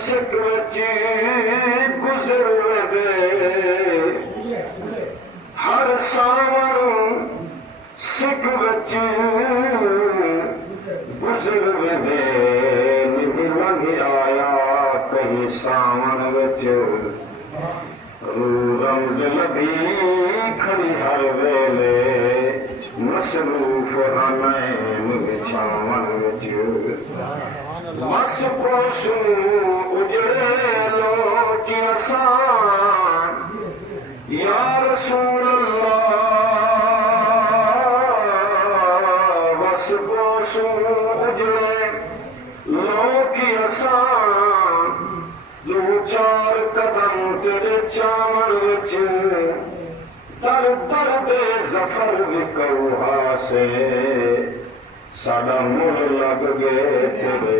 सिक बची गुजर दे हर सावन सिक बची गुजर दे लंघ आया कहीं सावन बच रमज लगी खड़ी हर वेले मसरूफ हनैन विछावन बच मस पोसू उजड़े लोटी असान या रसूल अल्लाह मस पोसू उजड़े लोटी असान दो चार कदम तेरे चावन विच दर दर दे जफर विकौहा से साडा मुड़ लग गए तेरे